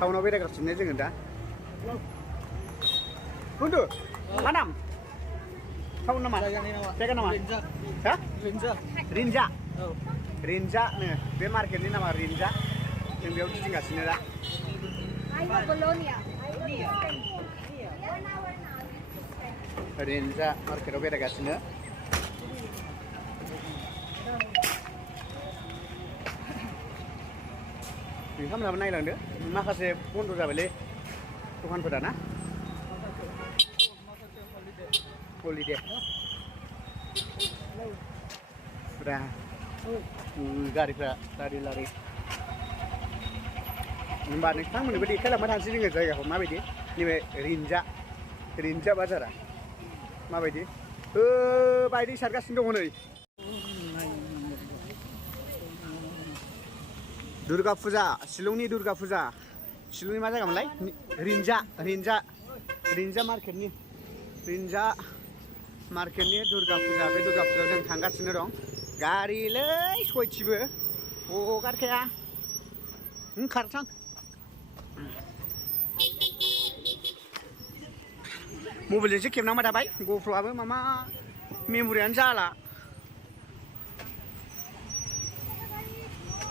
टाउनाव बेरायगासिनो जोङो दा बुंदो मा नाम टाउन नामा जायगा नामा हा रिन्जा रिन्जानो बे मार्केटनि नामा रिन्जा जों बेयाव गिदिंगासिनो दा रिन्जा मार्केटाव बेरायगासिनो नोंथांमोनहाबो नायलांदो माखासे बन्द' जाबायलै दखानफोरा ना हलिडे पुरा गारिफ्रा लारि लारि होमबा नोंथांमोननोबो देखायलांबाय थानोसै जोङो जायगाखौ माबायदि नैबे रिन्जा बाजारा माबायदि बायदि सारगासिनो दङ नै दुर्गा फुजा शिलंनि दुर्गा फुजा शिलंनि मा जायगामोनलाय रिन्जा मार्केटनि दुर्गा फुजा बे दुर्गा फुजायाव जों थांगासिनो दं गारिलै सयथिबो हगारखाया खारसां मबाइलजोंसो खेबनांबाय थाबाय ग'प्र'आबो मामा मेम'रियानो जाला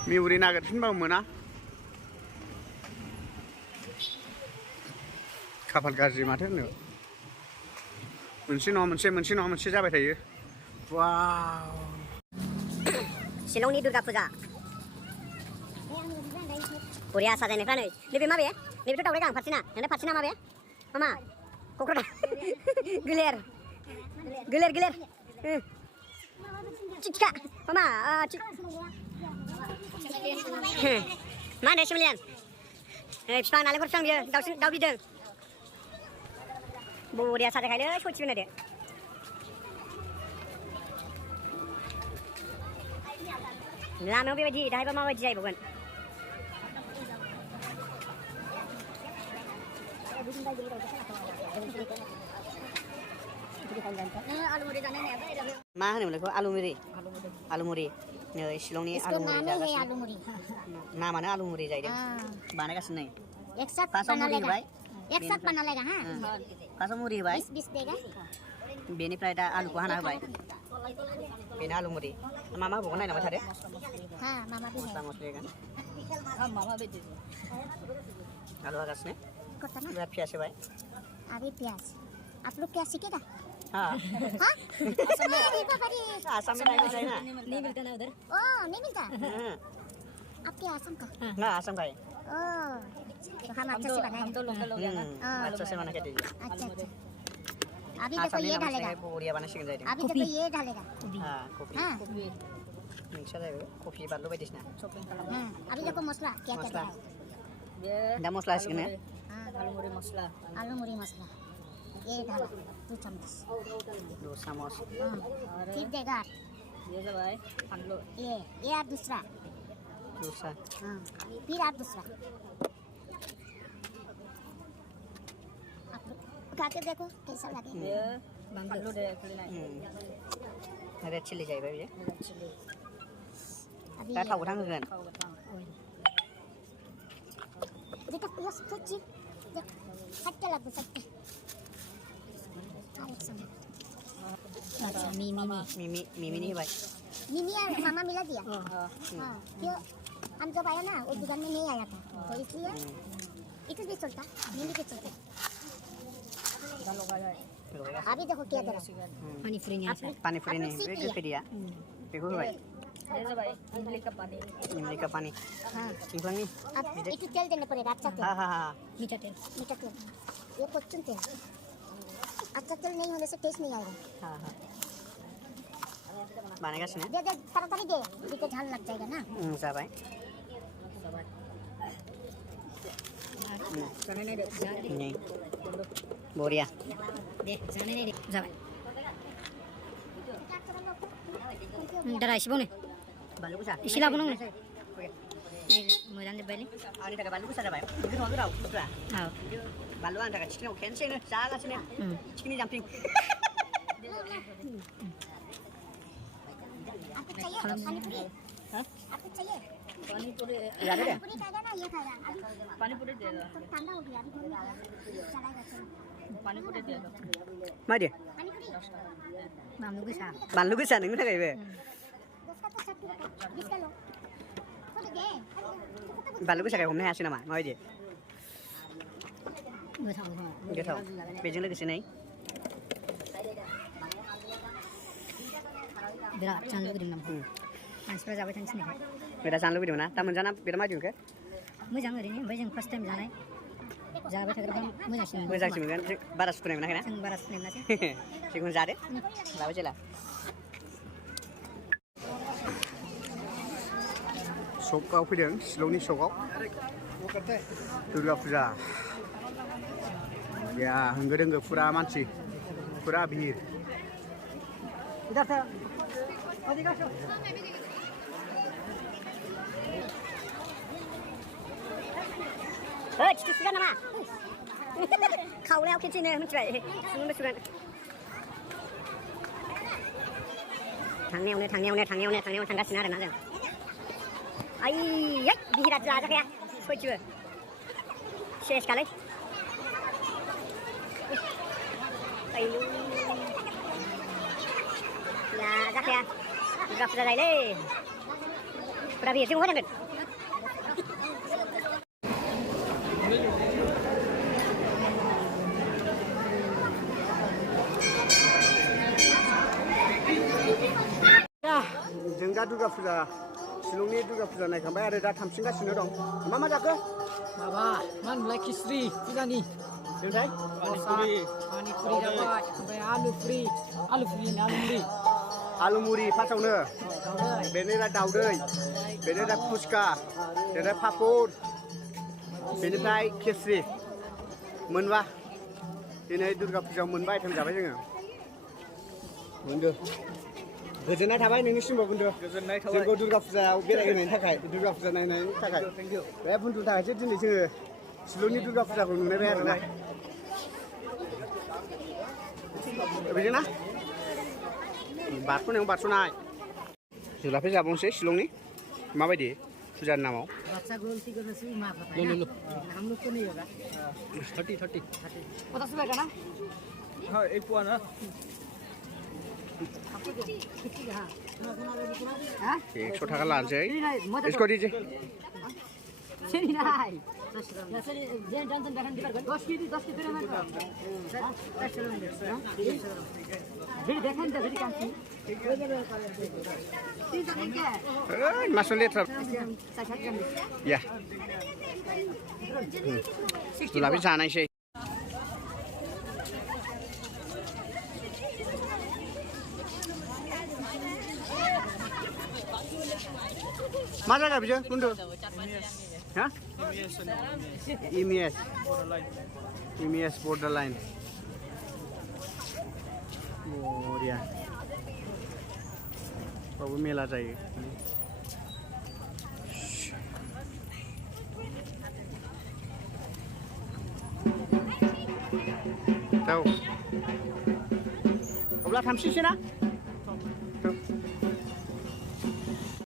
मेम'रि नागिरफिनबाबो मोना खाफाल गाज्रि माथो होनो मोनसे नङा मोनसे जाबाय थायो वाव शिलंनि दुर्गा फुजा बरिया साजायनायफ्रा नै नैबे माबे नैबेथ' दावराय गां फारसेना नोंना फारसेना माबे मामा क'क्राझार गोलेर चिका मामा मा होनो सिमलियान बिफां नालेंखर बिफां बियो दाउ बिदों बरिया साजायखायनो सयथिबो नायदो लामायाव बेबायदि दाहायबा माबायदि जाहैबावगोन मा होनोमोन बेखौ आलुमुरि नै शिलंनि आलुमुरि जागासिनो नामानो आलुमुरि जाहैदों बानायगासिनो नै फार्स्टआव मुरि होबाय फार्स्टआव मुरि होबाय बेनिफ्राय दा आलुखौ हाना होबाय बेनो आलुमुरि मा होबावगोन नायलांबाय थादो मस्ला मस्लि होगोन आलु हागासिनो बिराद पियास होबाय अभी प्याज आप लोग प्याज सीखेगा हाँ आसाम में नहीं मिलता है ना नहीं मिलता ना उधर नहीं मिलता आपके आसाम का हाँ आसाम का है तो हम अच्छा से बनाए हम तो लोकल हो गया ना अच्छा से बना के दीजिए अच्छा अभी देखो ये डालेगा बढ़िया बना सीख जाएगा अभी देखो ये डालेगा हाँ कॉफी मिक्स हो जाएगा कॉफी बालू बायदिसिना अभी देखो मसला क्या क्या दा मस्ला होसिगोन आलू मुरी मसला ये डाला 2 चम्मच 2 चम्मच फिर देगा ये सब है फानलू ये और दूसरा फिर आप दूसरा आप लोग खा के देखो कैसा लगे फानलू रेड चिल्ली जाहैबाय बियो अभी दा थाव गोथां होगोन देखो ये सच्ची देख सच्चा लगता सच्चा अच्छा मिमी नहीं भाई मिमी यार मामा मिला दिया हाँ क्यों हम जब आया ना वो दुकान में नहीं आया था तो इसलिए इतना भी चलता मिमी के चलते अभी देखो क्या करा पानी फ्री नहीं बेखौ होबाय इमली का पानी अब एक तेल देना पड़ेगा अच्छा तेल हाँ मीठा तेल ये फॉर्चून तेल अच्छा तेल नहीं होने से टेस्ट नहीं आएगा हाँ बनेगा सुने दे ताड़ाताड़ी दे देखो झाल लग जाएगा ना जाबाय नहीं बढ़िया जाबाय दादा एसे बावनो बानलु गोसा एसे लाबोनांगौ मोजां जोब्बायलै आंनि थाखाय बानलु गोसा जाबाय गोथाव गोथाव बुस्थुआ औ बानलु आंनि थाखाय चिकेनाव खेनसेनो जागासिनो चिकेननि जाम्पिं आपको चाहिए पानी पूरी आपको चाहिए जादो दे पूरी खाएगा ना ये खाएगा अभी पानी पूरी दे दो ठंडा हो गया अभी गर्म हो गया चलाएगा चलो पानी पूरी दे दो मा दे पानी पूरी बानलु गोसा नोंनि थाखायबो उसका तो 60 रुपए 20 का लो खुद दे बानलु गोसाखौ हमनो हायासै नामा माबायदि गोथाव बेजों लोगोसे नै बिराद जानो लुगैदों नामा मानसिफ्रा जाबाय थानो थिननायखाय बिराद जानो लुबैदोंमोन ना दा मोनजाना बिराद माबायदि मोनखो मोजां ओरैनो ओमफ्राय जों फार्स्ट टाइम जानाय जाबाय थाग्राफ्रा मोजांसिन मोनगोन बारा सुखुनाय मोनाखैना जों बारा सुनाय मोनासै जिखुनु जादो लाबाय जेला सकआव फैदों शिलंनि सकआव दुर्गा फुजा या होंगो दोंगो फुरा मानसि फुरा भिर ओइ सुगोन नामा खावलायाव खेनसेनो मिथिबाय सुगोन थांनायावनो थांगासिनो आरोना जों आइयै बिराद जाजाखाया सयथिबो सेसखालै आयौ जाजाखाया दुर्गा फुजा जायोलै फुरा बिरजों होनांगोन जों दा दुर्गा फुजा शिलंनि दुर्गा फुजा नायखांबाय आरो दा थांफिनगासिनो दं मा जाखो माबा मा होनोमोनलाय खिस्रि फुजानि ओमफ्राय पानिपुरि जाबाय ओमफ्राय आलु पुरि आलु मुरि फार्स्टआवनो बेनिफ्राय दाउदै बेनिफ्राय फुचका बेनिफ्राय पापर बेनिफ्राय खिस्रि मोनबा दिनै दुर्गा फुजायाव मोनबा आइटेम जाबाय जोङो बुंदो गोजोननाय थाबाय नोंनिसिमबो बुंदो जोंखौ दुर्गा फुजायाव बेरायहोनायनि थाखाय दुर्गा फुजा नायनायनि थाखाय बे बुंदुनि थाखायसो दिनै जोङो शिलंनि दुर्गा फुजाखौ नुनायबाय आरोना बेजोंना बारस'नाय जुलाफे जाबावनोसै शिलंनि माबायदि फुजानि नामाव हम लोग को नहीं होगा 30 50 रुपए का ना हाँ एक पुआ ना 100 थाखा लानोसै इसको दीजिए masuk letra ya जुलाफे जानायसै मा जायगा बियो बुंदो हा इमिएस बर्डारलाइन बरिया बावबो मेला जायो अब्ला थांफिनसै ना